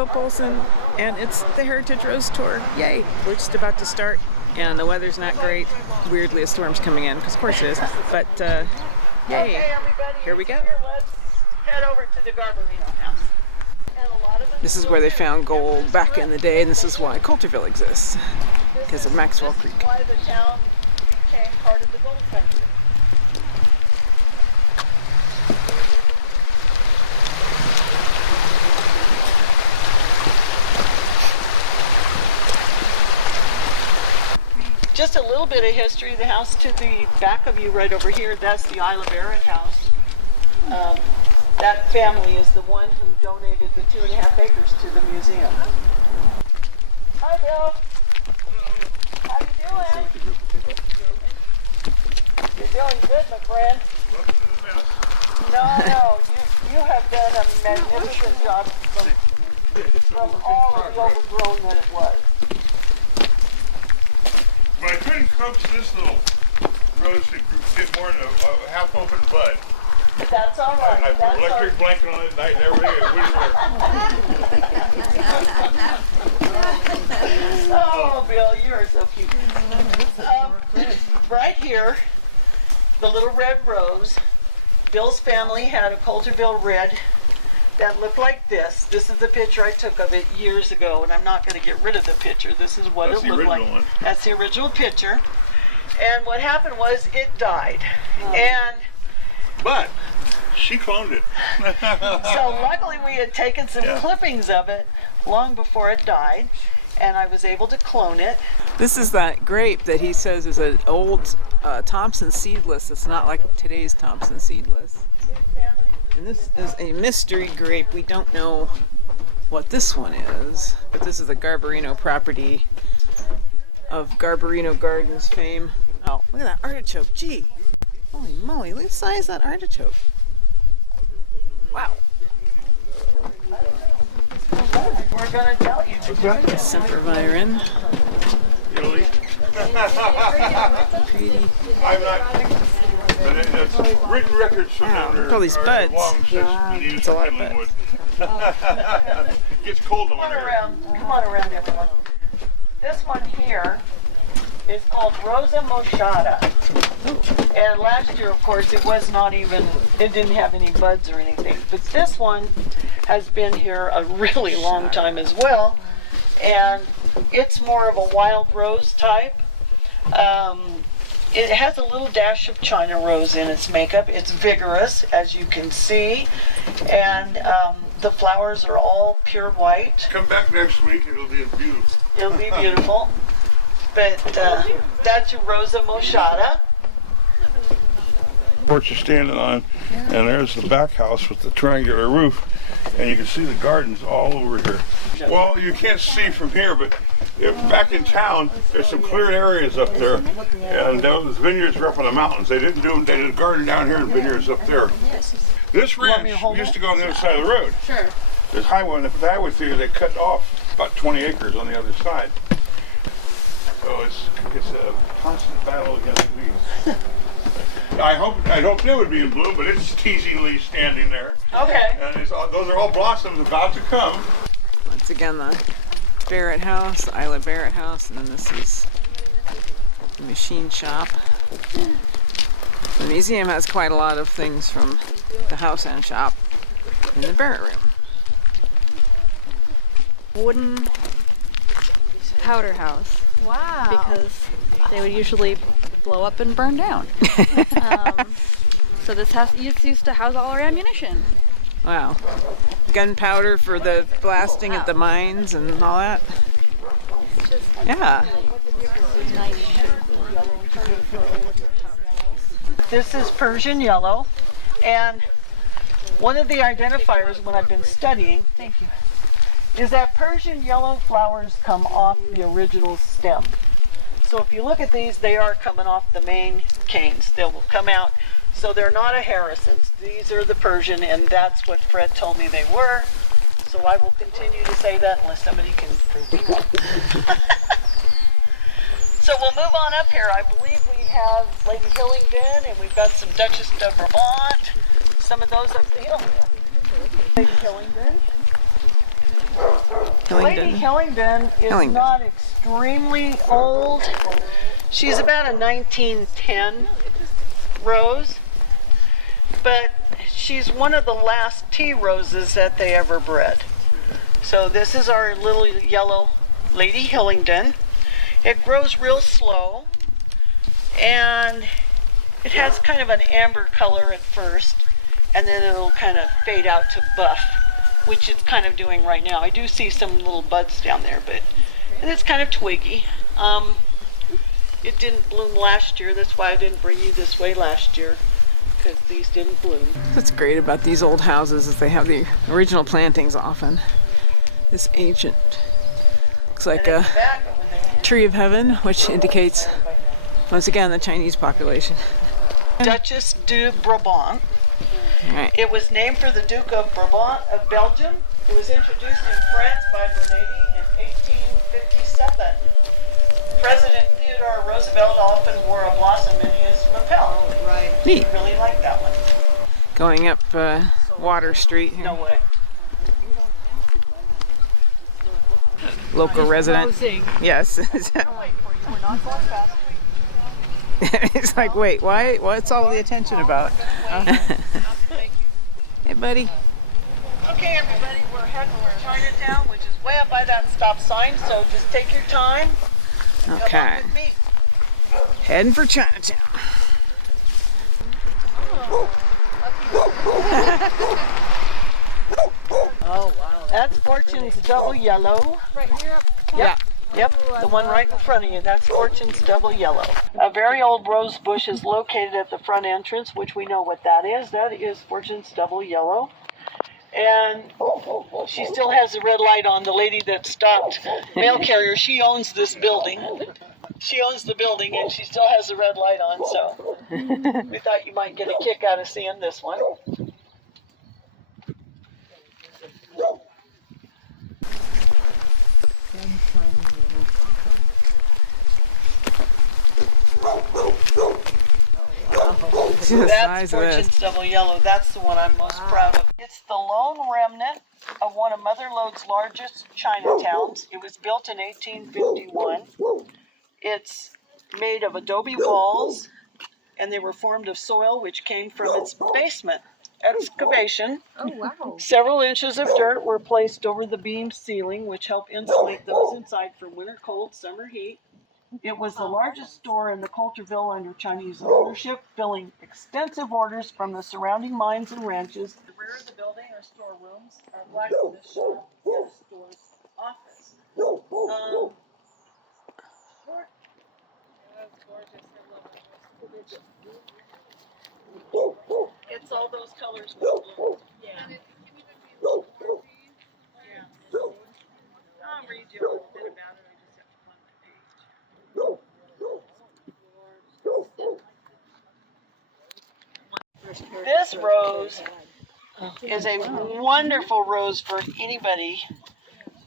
Willow Polson, and it's the Heritage Rose Tour. Yay! We're just about to start, and the weather's not great. Weirdly, a storm's coming in, because of course it is. But yay! Okay, everybody, here we go. Let's head over to the Garbarino house. This is where they found gold back in the day, and this is why Coulterville exists, because of Maxwell Creek. This is why the town became part of the gold country. Just a little bit of history. The house to the back of you right over here, that's the Isla Barrett house. That family is the one who donated the 2.5 acres to the museum. Hi, Bill. How you doing? You're doing good, my friend. No, you have done a magnificent job from all of the overgrown that it was. But I couldn't coax this little rose to get more than a half-open bud. That's all right. I put electric blanket on it at night and everything. It wouldn't work. Oh, Bill, you are so cute. Right here, the little red rose. Bill's family had a Coulterville red that looked like this. This is the picture I took of it years ago, and I'm not going to get rid of the picture. This is what it looked like. One. That's the original picture. And what happened was it died. But she cloned it. So luckily we had taken some clippings of it long before it died, and I was able to clone it. This is that grape that he says is an old Thompson seedless. It's not like today's Thompson seedless. And this is a mystery grape. We don't know what this one is, but this is the Garbarino property of Garbarino Gardens fame. Oh, look at that artichoke. Gee, holy moly, look at the size of that artichoke. Wow. We're going to tell you. Sempervirin. Really? Pretty. I'm not. But it's written records from Wow, look at all these buds. That's a lot of buds. Gets cold in Come on winter. around. Come on around, everyone. This one here is called Rosa Moschata. And last year, of course, it was not even, it didn't have any buds or anything. But this one has been here a really long time as well. And it's more of a wild rose type. It has a little dash of China rose in its makeup. It's vigorous, as you can see. And the flowers are all pure white. Come back next week, it'll be beautiful. It'll be beautiful. But that's your Rosa Moschata. Porch you're standing on, and there's the back house with the triangular roof, and you can see the gardens all over here. Well, you can't see from here, but back in town, there's some cleared areas up there, and those vineyards were up on the mountains. They didn't do them, they did a garden down here and vineyards up there. This ranch used to go on the other side of the road. Sure. There's highway, the highway through, they cut off about 20 acres on the other side. So it's a constant battle against weeds. I hoped it would be in bloom, but it's teasingly standing there. Okay. And those are all blossoms about to come. Once again, the Barrett house, the Isla Barrett house, and then this is the machine shop. The museum has quite a lot of things from the house and shop in the Barrett room. Wooden powder house. Wow. Because they would usually blow up and burn down. So this house used to house all our ammunition. Wow. Gunpowder for the blasting at the mines and all that. Yeah. This is Persian yellow, and one of the identifiers when I've been studying, thank you, is that Persian yellow flowers come off the original stem. So if you look at these, they are coming off the main canes. They will come out. So they're not a Harrison's. These are the Persian, and that's what Fred told me they were. So I will continue to say that unless somebody can prove me wrong. So we'll move on up here. I believe we have Lady Hillingdon, and we've got some Duchess de Vermont. Some of those up the hill. Lady Hillingdon. Lady Hillingdon is Hillingdon. not extremely old. She's about a 1910 rose, but she's one of the last tea roses that they ever bred. So this is our little yellow Lady Hillingdon. It grows real slow, and it has kind of an amber color at first, and then it'll kind of fade out to buff, which it's kind of doing right now. I do see some little buds down there, and it's kind of twiggy. It didn't bloom last year. That's why I didn't bring you this way last year, because these didn't bloom. What's great about these old houses is they have the original plantings often. This ancient, looks like a tree of heaven, which indicates, once again, the Chinese population. Duchess de Brabant. Right. It was named for the Duke of Brabant of Belgium. It was introduced in France by Bernardi in 1857. President Theodore Roosevelt often wore a blossom in his lapel. Right. Neat. Really like that one. Going up Water Street here. No way. Local resident. Yes. It's like, wait, why? What's all the attention about? Hey, buddy. Okay, everybody, we're heading for Chinatown, which is way up by that stop sign, so just take your time. Come Okay. on with me. Heading for Chinatown. Oh, wow. That's Fortune's Double Yellow. Right here up top. Yeah. Yep, the one right in front of you. That's Fortune's Double Yellow. A very old rose bush is located at the front entrance, which we know what that is. That is Fortune's Double Yellow. And she still has the red light on. The lady that stopped mail carrier, she owns this building. She owns the building, and she still has the red light on, so we thought you might get a kick out of seeing this one. See the That's size of this. Fortune's Double Yellow. That's the one I'm most proud of. It's the lone remnant of one of Mother Lode's largest Chinatowns. It was built in 1851. It's made of adobe walls, and they were formed of soil which came from its basement excavation. Oh, wow. Several inches of dirt were placed over the beam ceiling, which helped insulate those inside from winter cold, summer heat. It was the largest store in the Coulterville under Chinese ownership, filling extensive orders from the surrounding mines and ranches. The rear of the building are storerooms, are black in the shop, and the store's office. It's all those colors. Yeah. I'll read you a little bit about it. I just have to find my page. This rose is a wonderful rose for anybody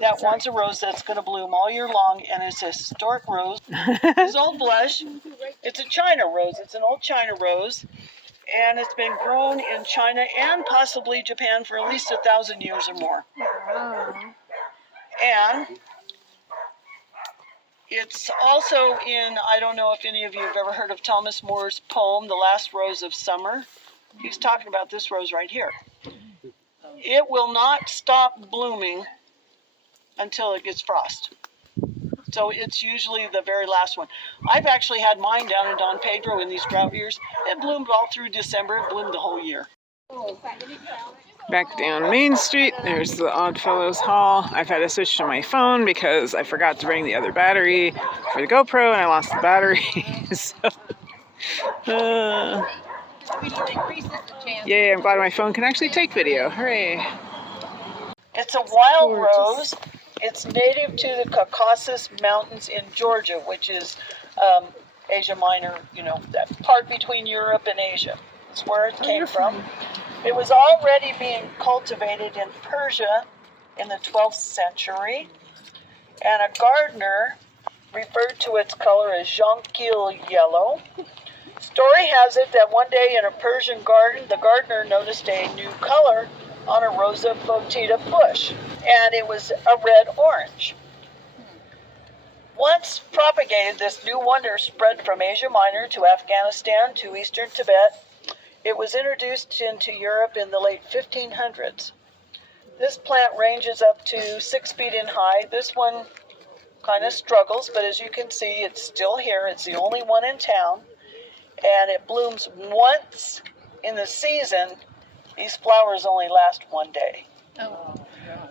that wants a rose that's going to bloom all year long, and it's a historic rose. It's old blush. It's a China rose. It's an old China rose, and it's been grown in China and possibly Japan for at least 1,000 years or more. And it's also in, I don't know if any of you have ever heard of Thomas More's poem, The Last Rose of Summer. He's talking about this rose right here. It will not stop blooming until it gets frost. So it's usually the very last one. I've actually had mine down in Don Pedro in these drought years. It bloomed all through December. It bloomed the whole year. Back down Main Street, there's the Oddfellows Hall. I've had to switch to my phone because I forgot to bring the other battery for the GoPro and I lost the battery. Yay, I'm glad my phone can actually take video. Hooray. It's a wild rose. It's native to the Caucasus Mountains in Georgia, which is Asia Minor, that part between Europe and Asia. It's where it came from. It was already being cultivated in Persia in the 12th century, and a gardener referred to its color as jonquil yellow. Story has it that one day in a Persian garden, the gardener noticed a new color on a Rosa Fotida bush, and it was a red-orange. Once propagated, this new wonder spread from Asia Minor to Afghanistan to eastern Tibet. It was introduced into Europe in the late 1500s. This plant ranges up to 6 feet in height. This one kind of struggles, but as you can see, it's still here. It's the only one in town, and it blooms once in the season. These flowers only last one day. Oh.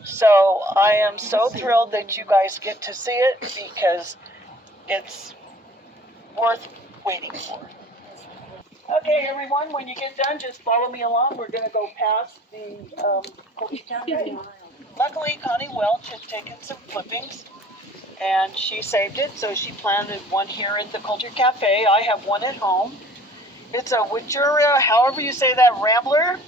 So I am so thrilled that you guys get to see it because it's worth waiting for. Okay, everyone, when you get done, just follow me along. We're going to go past the cafe. Luckily, Connie Welch had taken some clippings, and she saved it, so she planted one here at the Culture Cafe. I have one at home. It's a Wichura, however you say that, Rambler.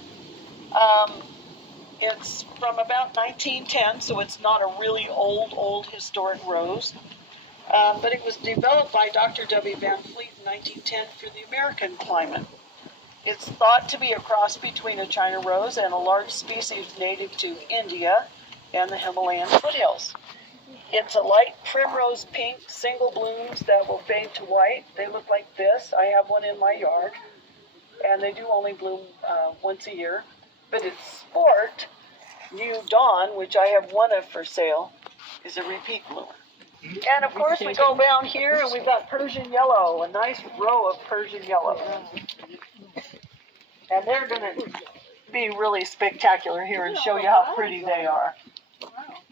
It's from about 1910, so it's not a really old historic rose. But it was developed by Dr. W. Van Fleet in 1910 for the American climate. It's thought to be a cross between a China rose and a large species native to India and the Himalayan foothills. It's a light primrose pink, single blooms that will fade to white. They look like this. I have one in my yard, and they do only bloom once a year. But its sport, New Dawn, which I have one of for sale, is a repeat bloomer. And of course we go down here and we've got Persian yellow, a nice row of Persian yellow. And they're going to be really spectacular here and show you how pretty they are.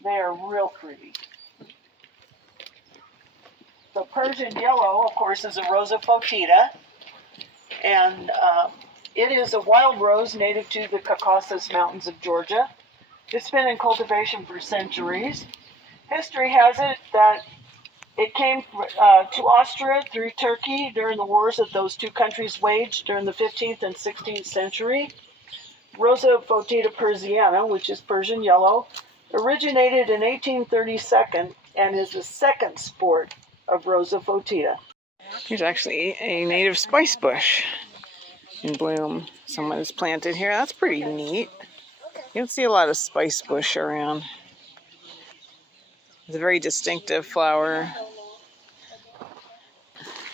They are real pretty. The Persian yellow, of course, is a Rosa Fotida. And it is a wild rose native to the Caucasus Mountains of Georgia. It's been in cultivation for centuries. History has it that it came to Austria through Turkey during the wars that those two countries waged during the 15th and 16th century. Rosa Fotida persiana, which is Persian yellow, originated in 1832 and is the second sport of Rosa Fotida. Here's actually a native spice bush in bloom. Someone has planted here. That's pretty neat. You don't see a lot of spice bush around. It's a very distinctive flower.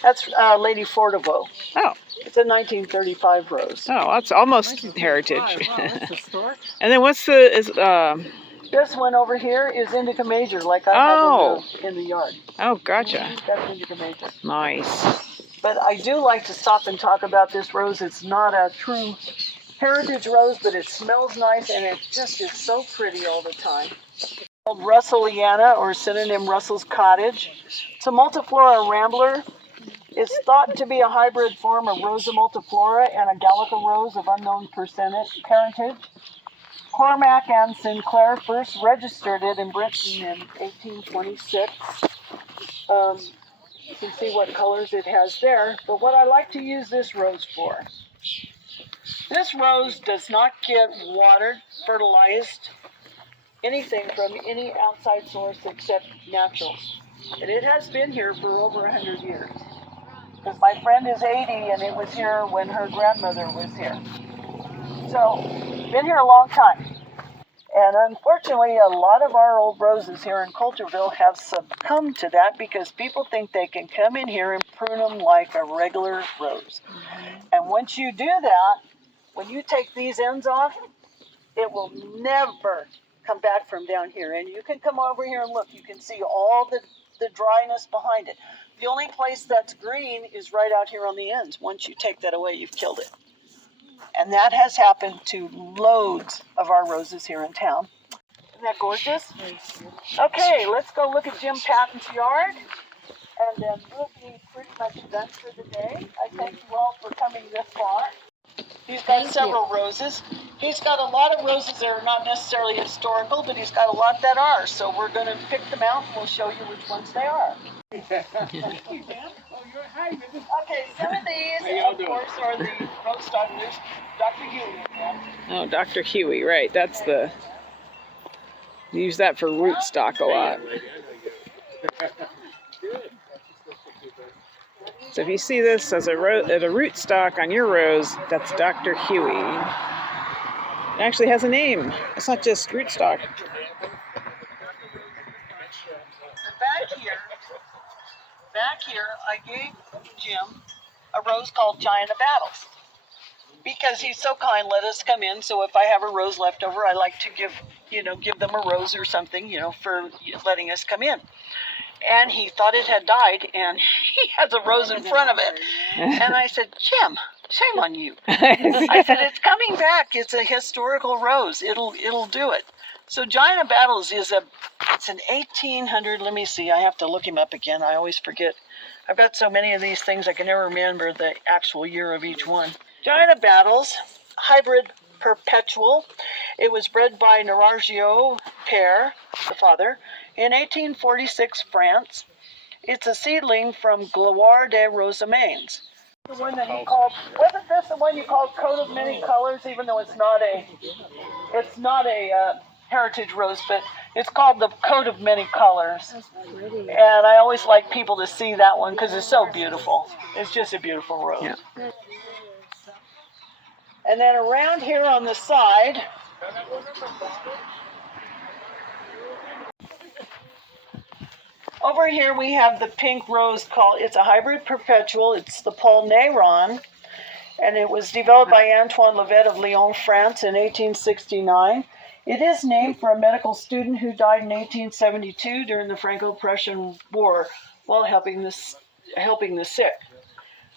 That's Lady Fortiveau. Oh. It's a 1935 rose. Oh, that's almost heritage. Wow, that's historic. And then what's the This one over here is Indica Major, like I have in the yard. Oh, gotcha. That's Indica Major. Nice. But I do like to stop and talk about this rose. It's not a true heritage rose, but it smells nice and it just is so pretty all the time. Called Russelliana, or synonym Russell's Cottage. It's a multiflora rambler. It's thought to be a hybrid form of Rosa multiflora and a Gallica rose of unknown parentage. Cormac and Sinclair first registered it in Britain in 1826. You can see what colors it has there. But what I like to use this rose for, this rose does not get watered, fertilized, anything from any outside source except natural. And it has been here for over 100 years. Because my friend is 80 and it was here when her grandmother was here. So, been here a long time. And unfortunately, a lot of our old roses here in Coulterville have succumbed to that because people think they can come in here and prune them like a regular rose. And once you do that, when you take these ends off, it will never come back from down here. And you can come over here and look. You can see all the dryness behind it. The only place that's green is right out here on the ends. Once you take that away, you've killed it. And that has happened to loads of our roses here in town. Isn't that gorgeous? Okay, let's go look at Jim Patton's yard. And then we'll be pretty much done for the day. I thank you all for coming this far. He's got several roses. He's got a lot of roses that are not necessarily historical, but he's got a lot that are. So we're going to pick them out and we'll show you which ones they are. Okay, some of these, of course, are the rootstock list. Dr. Huey again. Oh, Dr. Huey, right. That's the... Use that for rootstock a lot. So if you see this as a rootstock on your rose, that's Dr. Huey. It actually has a name. It's not just rootstock. Back here, I gave Jim a rose called Giant of Battles because he's so kind, let us come in. So if I have a rose left over, I like to give them a rose or something, for letting us come in. And he thought it had died, and he has a rose in front of it. And I said, Jim, shame on you. I said, it's coming back. It's a historical rose. It'll do it. So Giant of Battles it's an 1800, let me see, I have to look him up again. I always forget. I've got so many of these things I can never remember the actual year of each one. Giant of Battles, hybrid perpetual. It was bred by Noirgio Père, the father, in 1846 France. It's a seedling from Gloire des Rosemains. The one that he called, wasn't this the one you called Coat of Many Colors, even though it's not a heritage rose, but it's called the Coat of Many Colors. And I always like people to see that one because it's so beautiful. It's just a beautiful rose. Yeah. And then around here on the side, over here we have the pink rose it's a hybrid perpetual. It's the Paul Néron, and it was developed by Antoine Levet of Lyon, France in 1869. It is named for a medical student who died in 1872 during the Franco-Prussian War while helping the sick.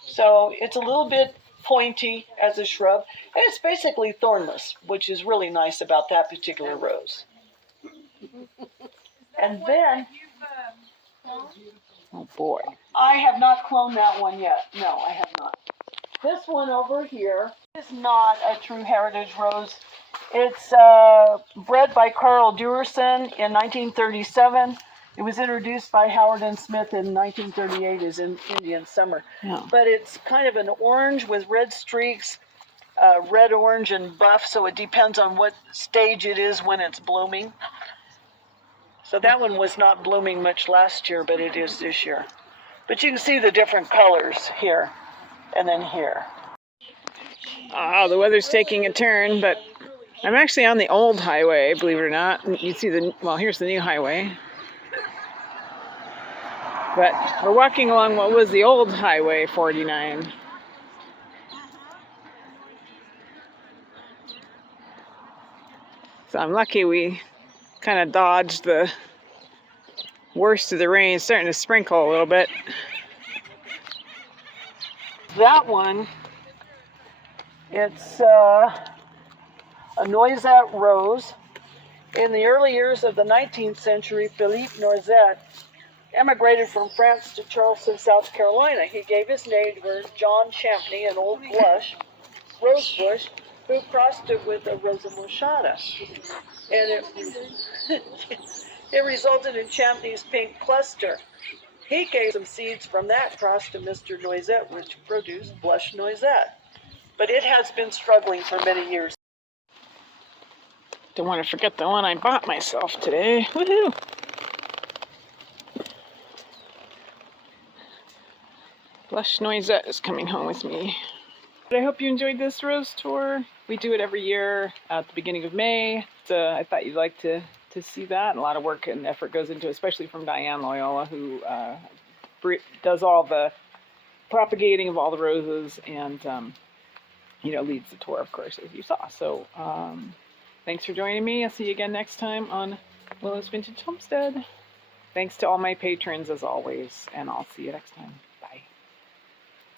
So it's a little bit pointy as a shrub, and it's basically thornless, which is really nice about that particular rose. And then, Oh boy. I have not cloned that one yet. No, I have not. This one over here is not a true heritage rose. It's bred by Carl Duerson in 1937. It was introduced by Howard and Smith in 1938 as in Indian Summer. Yeah. But it's kind of an orange with red streaks, red, orange, and buff, so it depends on what stage it is when it's blooming. So that one was not blooming much last year, but it is this year. But you can see the different colors here and then here. The weather's taking a turn, but I'm actually on the old highway, believe it or not. You see here's the new highway. But we're walking along what was the old highway 49. So I'm lucky we kind of dodged the worst of the rain. It's starting to sprinkle a little bit. That one, it's a Noisette rose. In the early years of the 19th century, Philippe Noisette emigrated from France to Charleston, South Carolina. He gave his name to John Champney, an old rose bush, who crossed it with a Rosa moscata. And it resulted in Champney's pink cluster. He gave some seeds from that cross to Mr. Noisette, which produced Blush Noisette. But it has been struggling for many years. Don't want to forget the one I bought myself today. Woohoo! Blush Noisette is coming home with me. I hope you enjoyed this rose tour. We do it every year at the beginning of May. So I thought you'd like to see that. A lot of work and effort goes into it, especially from Dyanne Loyola, who does all the propagating of all the roses and leads the tour, of course, as you saw. So thanks for joining me. I'll see you again next time on Willow's Vintage Homestead. Thanks to all my patrons, as always, and I'll see you next time.